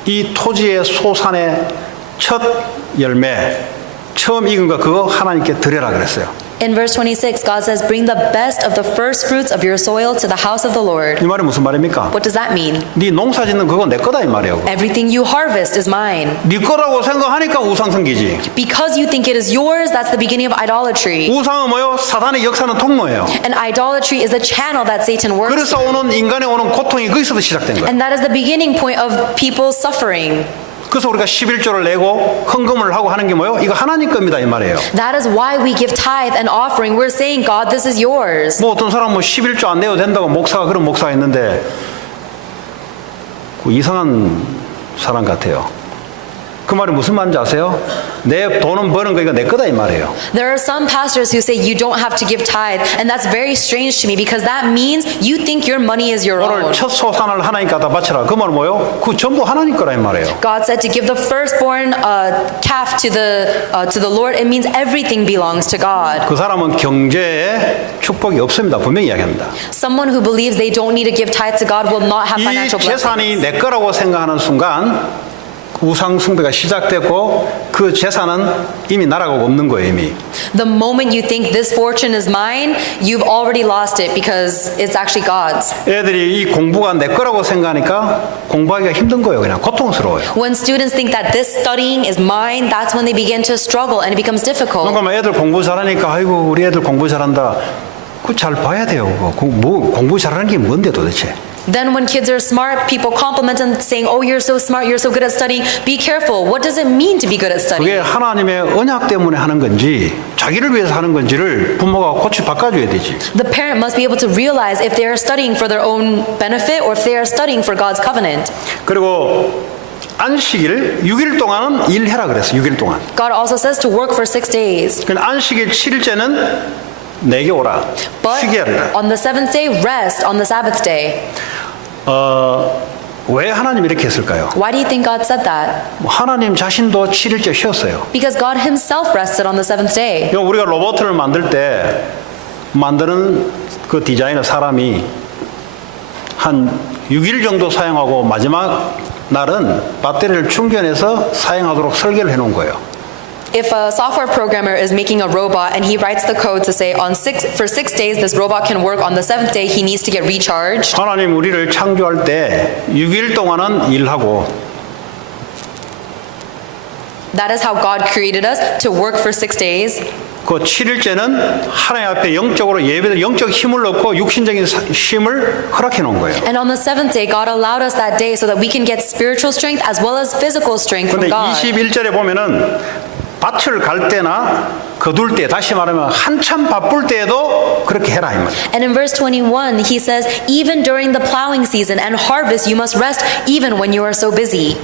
이 토지의 소산의 첫 열매 처음 익은 거 그거 하나님께 드려라 그랬어요. In verse 26, God says, bring the best of the first fruits of your soil to the house of the Lord. 이 말이 무슨 말입니까? What does that mean? 네 농사짓는 그거 내 거다 이 말이에요. Everything you harvest is mine. 네 거라고 생각하니까 우상 생기지. Because you think it is yours, that's the beginning of idolatry. 우상은 뭐요? 사단의 역사는 통로예요. And idolatry is a channel that Satan works. 그래서 오는 인간의 오는 고통이 거기서부터 시작된 거예요. And that is the beginning point of people's suffering. 그래서 우리가 11조를 내고 헌금을 하고 하는 게 뭐예요? 이거 하나님 겁니다 이 말이에요. That is why we give tithe and offering. We're saying, God, this is yours. 뭐 어떤 사람은 11조 안 내도 된다고 목사가 그런 목사가 있는데 그 이상한 사람 같아요. 그 말이 무슨 말인지 아세요? 내 돈은 버는 거 이거 내 거다 이 말이에요. There are some pastors who say you don't have to give tithe, and that's very strange to me because that means you think your money is your 오늘 own. 첫 소산을 하나님 갖다 바쳐라. 그 말은 뭐예요? 그 전부 하나님 거라 이 말이에요. God said to give the firstborn calf to the Lord. It means everything belongs to God. 그 사람은 경제에 축복이 없습니다. 분명히 이야기합니다. Someone who believes they don't need to give tithe to God will not have 이 financial 재산이 blessings. 내 거라고 생각하는 순간 우상 숭배가 시작됐고 그 재산은 이미 날아가고 없는 거예요 이미. The moment you think this fortune is mine, you've already lost it because it's actually God's. 애들이 이 공부가 내 거라고 생각하니까 공부하기가 힘든 거예요. 그냥 고통스러워요. When students think that this studying is mine, that's when they begin to struggle and it becomes difficult. 그러니까 애들 공부 잘하니까 아이고 우리 애들 공부 잘한다. 그거 잘 봐야 돼요. 그거 공부 잘하는 게 뭔데 도대체? Then when kids are smart, people compliment them saying, oh, you're so smart, you're so good at studying. Be careful. What does it mean to be good at 그게 studying? 하나님의 언약 때문에 하는 건지 자기를 위해서 하는 건지를 부모가 고치 바꿔줘야 되지. The parent must be able to realize if they are studying for their own benefit or if they are studying for God's covenant. 그리고 안식일 6일 동안은 일해라 그랬어. 6일 동안. God also says to work for 6 days. 그러니까 안식일 7일째는 내게 오라. But 쉬게 하라. on the 7th day, rest on the Sabbath day. 왜 하나님 이렇게 했을까요? Why do you think God said that? 하나님 자신도 7일째 쉬었어요. Because God himself rested on the 7th day. 우리가 로봇을 만들 때 만드는 그 디자이너 사람이 한 6일 정도 사용하고 마지막 날은 배터리를 충전해서 사용하도록 설계를 해놓은 거예요. If a software programmer is making a robot and he writes the code to say for 6 days this robot can work, on the 7th day he needs to get recharged. 하나님 우리를 창조할 때 6일 동안은 일하고 That is how God created us, to work for 6 days. 그 7일째는 하나님 앞에 영적으로 예배를 영적 힘을 얻고 육신적인 힘을 허락해 놓은 거예요. And on the 7th day, God allowed us that day so that we can get spiritual strength as well as physical strength from 그런데 God. 21절에 보면은 밭을 갈 때나 거둘 때, 다시 말하면 한참 바쁠 때에도 그렇게 해라 이 말이에요. And in verse 21, he says, even during the plowing season and harvest, you must rest even when you are so busy.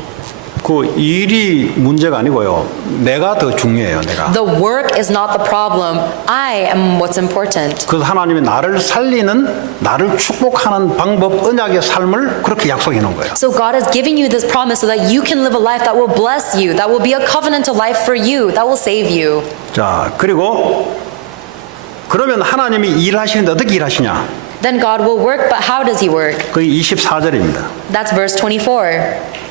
그 일이 문제가 아니고요. 내가 더 중요해요. 내가. The work is not the problem. I am what's important. 그래서 하나님이 나를 살리는, 나를 축복하는 방법, 언약의 삶을 그렇게 약속해 놓은 거예요. So God is giving you this promise so that you can live a life that will bless you, that will be a covenantal life for you, that will save you. 자, 그리고 그러면 하나님이 일하시는데 어떻게 일하시냐? Then God will work, but how does he work? 그게 24절입니다. That's verse 24.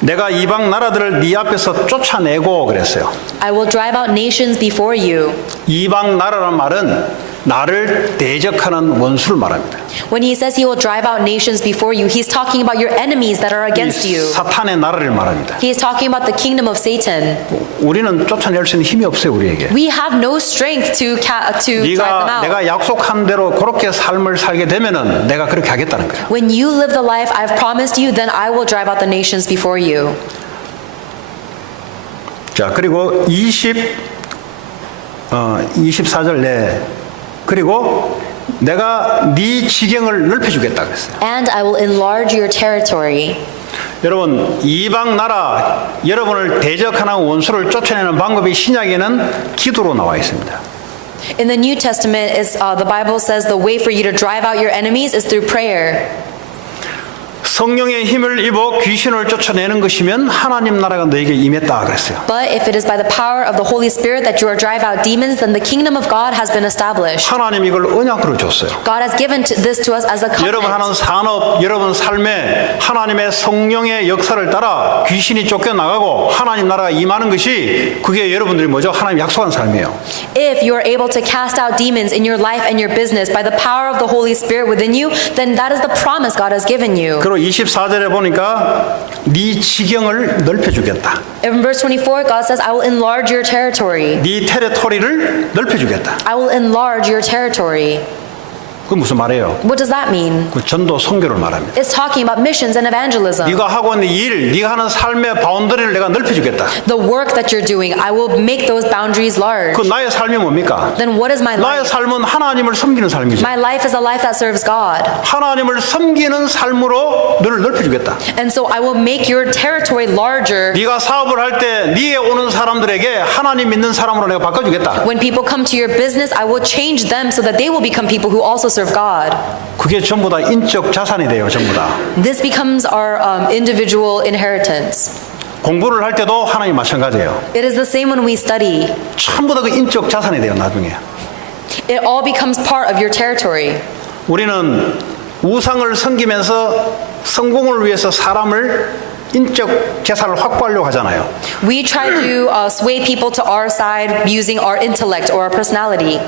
내가 이방 나라들을 네 앞에서 쫓아내고 그랬어요. I will drive out nations before you. 이방 나라란 말은 나를 대적하는 원수를 말합니다. When he says he will drive out nations before you, he's talking about your enemies that are against 이 you. 사탄의 나라를 말합니다. He is talking about the kingdom of Satan. 우리는 쫓아낼 수 있는 힘이 없어요, 우리에게. We have no strength to drive them out. 내가 약속한 대로 그렇게 삶을 살게 되면은 내가 그렇게 하겠다는 거예요. When you live the life I've promised you, then I will drive out the nations before you. 자, 그리고 24절 내 그리고 내가 네 지경을 넓혀주겠다 그랬어요. And I will enlarge your territory. 여러분 이방 나라 여러분을 대적하는 원수를 쫓아내는 방법이 신약에는 기도로 나와 있습니다. In the New Testament, the Bible says the way for you to drive out your enemies is through prayer. 성령의 힘을 입어 귀신을 쫓아내는 것이면 하나님 나라가 너에게 임했다 그랬어요. But if it is by the power of the Holy Spirit that you are drive out demons, then the kingdom of God has been established. 하나님 이걸 언약으로 줬어요. God has given this to us as a 여러분 하는 covenant. 산업, 여러분 삶에 하나님의 성령의 역사를 따라 귀신이 쫓겨나가고 하나님 나라가 임하는 것이 그게 여러분들이 뭐죠? 하나님 약속한 삶이에요. If you are able to cast out demons in your life and your business by the power of the Holy Spirit within you, then that is the promise God has given you. 그리고 24절에 보니까 네 지경을 넓혀주겠다. In verse 24, God says, I will enlarge your territory. 네 테리토리를 넓혀주겠다. I will enlarge your territory. 그게 무슨 말이에요? What does that mean? 그 전도 선교를 말합니다. It's talking about missions and evangelism. 네가 하고 있는 일, 네가 하는 삶의 바운더리를 내가 넓혀주겠다. The work that you're doing, I will make those boundaries large. 그 나의 삶이 뭡니까? Then what is my 나의 life? 삶은 하나님을 섬기는 삶이지. My life is a life that serves God. 하나님을 섬기는 삶으로 너를 넓혀주겠다. And so I will make your territory larger. 네가 사업을 할 때 네에 오는 사람들에게 하나님 믿는 사람으로 내가 바꿔주겠다. When people come to your business, I will change them so that they will become people who also serve God. 그게 전부 다 인적 자산이 돼요. 전부 다. This becomes our individual inheritance. 공부를 할 때도 하나님 마찬가지예요. It is the same when we study. 전부 다 그 인적 자산이 돼요. 나중에. It all becomes part of your territory. 우리는 우상을 섬기면서 성공을 위해서 사람을 인적 재산을 확보하려고 하잖아요. We try to sway people to our side using our intellect or our personality.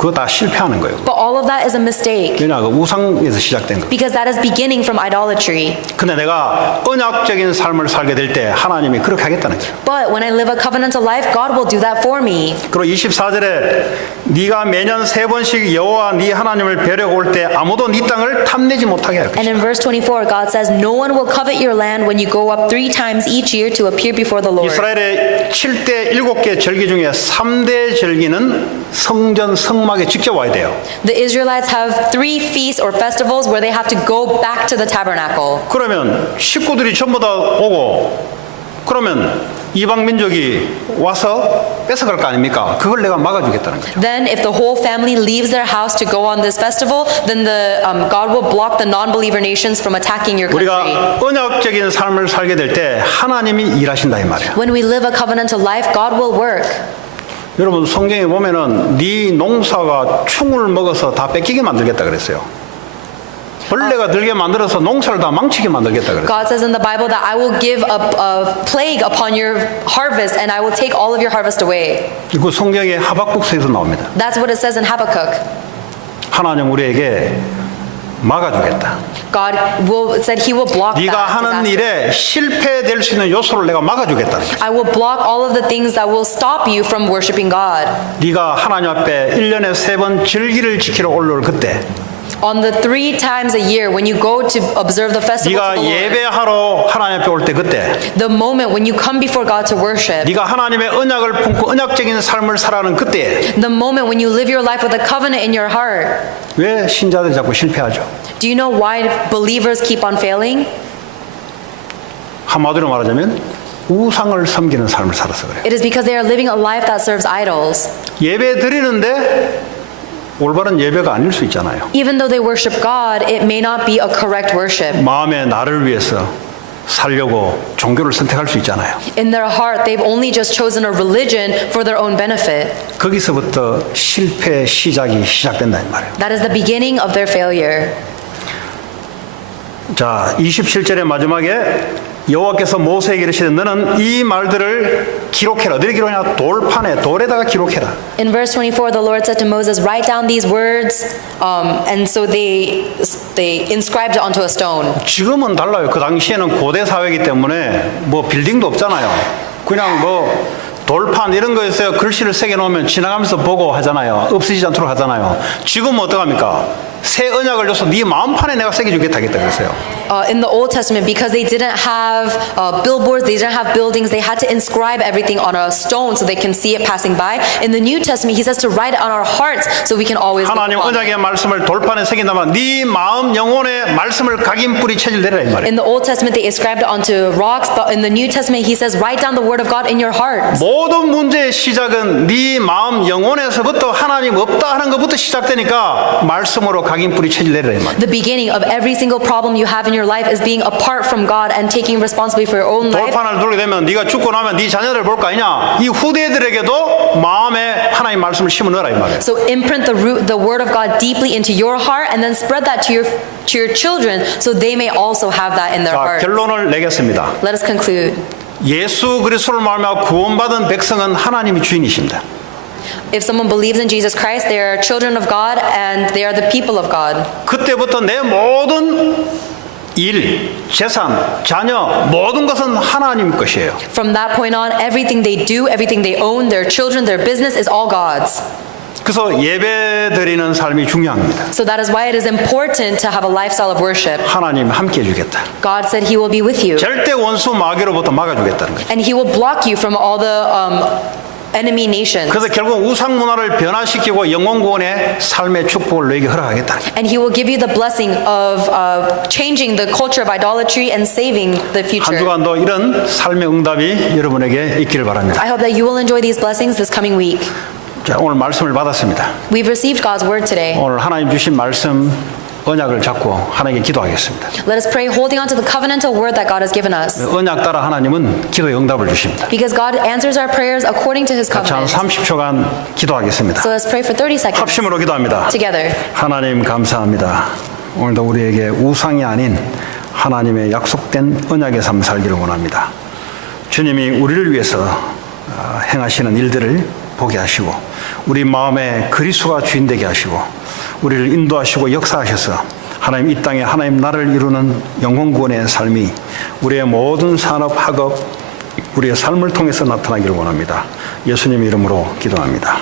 그거 다 실패하는 거예요. But all of that is a mistake 왜냐, 그 우상에서 시작된 거. because that is beginning from idolatry. 근데 내가 언약적인 삶을 살게 될 때 하나님이 그렇게 하겠다는 거예요. But when I live a covenantal life, God will do that for me. 그리고 24절에 네가 매년 3번씩 여호와 네 하나님을 뵈려고 올 때 아무도 네 땅을 탐내지 못하게 할 And 것이다. in verse 24, God says, no one will covet your land when you go up 3 times each year to appear before the Lord. 이스라엘의 7대 7개 절기 중에 3대 절기는 성전 성막에 직접 와야 돼요. The Israelites have 3 feasts or festivals where they have to go back to the tabernacle. 그러면 식구들이 전부 다 오고 그러면 이방 민족이 와서 뺏어갈 거 아닙니까? 그걸 내가 막아주겠다는 거죠. Then if the whole family leaves their house to go on this festival, then God will block the non-believer nations from attacking your country. 우리가 언약적인 삶을 살게 될 때 하나님이 일하신다 이 말이에요. When we live a covenantal life, God will work. 여러분 성경에 보면은 네 농사가 충을 먹어서 다 뺏기게 만들겠다 그랬어요. 벌레가 들게 만들어서 농사를 다 망치게 만들겠다 그랬어요. God says in the Bible that I will give a plague upon your harvest and I will take all of your harvest away. 그 성경의 하박국서에서 나옵니다. That's what it says in Habakkuk. 하나님 우리에게 막아주겠다. God said He will block 네가 that 하는 disaster. 일에 실패될 수 있는 요소를 내가 막아주겠다. I will block all of the things that will stop you from worshiping God. 네가 하나님 앞에 1년에 3번 절기를 지키러 올라올 그때 On the 3 times a year when you go to observe the festival 네가 to the Lord, 예배하러 하나님 앞에 올 때 그때 the moment when you come before God to worship, 네가 하나님의 언약을 품고 언약적인 삶을 살아가는 그때 the moment when you live your life with a covenant in your heart, 왜 신자들이 자꾸 실패하죠? do you know why believers keep on failing? 한마디로 말하자면 우상을 섬기는 삶을 살아서 그래요. It is because they are living a life that serves idols. 예배 드리는데 올바른 예배가 아닐 수 있잖아요. Even though they worship God, it may not be a correct worship. 마음의 나를 위해서 살려고 종교를 선택할 수 있잖아요. In their heart, they've only just chosen a religion for their own benefit. 거기서부터 실패의 시작이 시작된다 이 말이에요. That is the beginning of their failure. 자, 27절의 마지막에 여호와께서 모세에게 이르시되 너는 이 말들을 기록해라. 어디에 기록하냐? 돌판에 돌에다가 기록해라. In verse 24, the Lord said to Moses, write down these words. And so they inscribed it onto a stone. 지금은 달라요. 그 당시에는 고대 사회이기 때문에 뭐 빌딩도 없잖아요. 그냥 뭐 돌판 이런 거에서 글씨를 새겨 놓으면 지나가면서 보고 하잖아요. 없어지지 않도록 하잖아요. 지금은 어떡합니까? 새 언약을 줘서 네 마음판에 내가 새겨주겠다 하겠다 그랬어요. In the Old Testament, because they didn't have billboards, they didn't have buildings, they had to inscribe everything on a stone so they can see it passing by. In the New Testament, He says to write it on our hearts so we can always look 하나님 upon it. 언약의 말씀을 돌판에 새긴다면 네 마음 영혼의 말씀을 각인 뿌리 체질 내라 이 말이에요. In the Old Testament, they inscribed it onto rocks, but in the New Testament, He says, write down the Word of God in your heart. 모든 문제의 시작은 네 마음 영혼에서부터 하나님 없다 하는 것부터 시작되니까 말씀으로 각인 뿌리 체질 내라 이 말이에요. The beginning of every single problem you have in your life is being apart from God and taking responsibility for your own life. 돌판을 돌게 되면 네가 죽고 나면 네 자녀들 볼 거 아니냐? 이 후대들에게도 마음에 하나님 말씀을 심어 넣어라 이 말이에요. So imprint the Word of God deeply into your heart and then spread that to your children so they may also have that in their 자, heart. 결론을 내겠습니다. Let us conclude. 예수 그리스도를 말하며 구원받은 백성은 하나님이 주인이십니다. If someone believes in Jesus Christ, they are children of God and they are the people of God. 그때부터 내 모든 일, 재산, 자녀 모든 것은 하나님 것이에요. From that point on, everything they do, everything they own, their children, their business is all God's. 그래서 예배 드리는 삶이 중요합니다. So that is why it is important to have a lifestyle of worship. 하나님 함께 해주겠다. God said He will be with you. 절대 원수 마귀로부터 막아주겠다는 거죠. And He will block you from all the enemy nations. 그래서 결국 우상 문화를 변화시키고 영원 구원의 삶의 축복을 너에게 허락하겠다는 거죠. And He will give you the blessing of changing the culture of idolatry and saving the 한 future. 주간도 이런 삶의 응답이 여러분에게 있기를 바랍니다. I hope that you will enjoy these blessings this coming week. 자, 오늘 말씀을 받았습니다. We've received God's word today. 오늘 하나님 주신 말씀 언약을 잡고 하나님께 기도하겠습니다. Let us pray holding on to the covenantal word that God has given us. 언약 따라 하나님은 기도의 응답을 주십니다. Because God answers our prayers according to His 같이 한 covenant. 30초간 기도하겠습니다. So let's pray for 30 seconds 합심으로 기도합니다. together. 하나님 감사합니다. 오늘도 우리에게 우상이 아닌 하나님의 약속된 언약의 삶 살기를 원합니다. 주님이 우리를 위해서 행하시는 일들을 보게 하시고 우리 마음에 그리스도가 주인 되게 하시고 우리를 인도하시고 역사하셔서 하나님 이 땅에 하나님 나라를 이루는 영혼 구원의 삶이 우리의 모든 산업, 학업, 우리의 삶을 통해서 나타나기를 원합니다. 예수님 이름으로 기도합니다.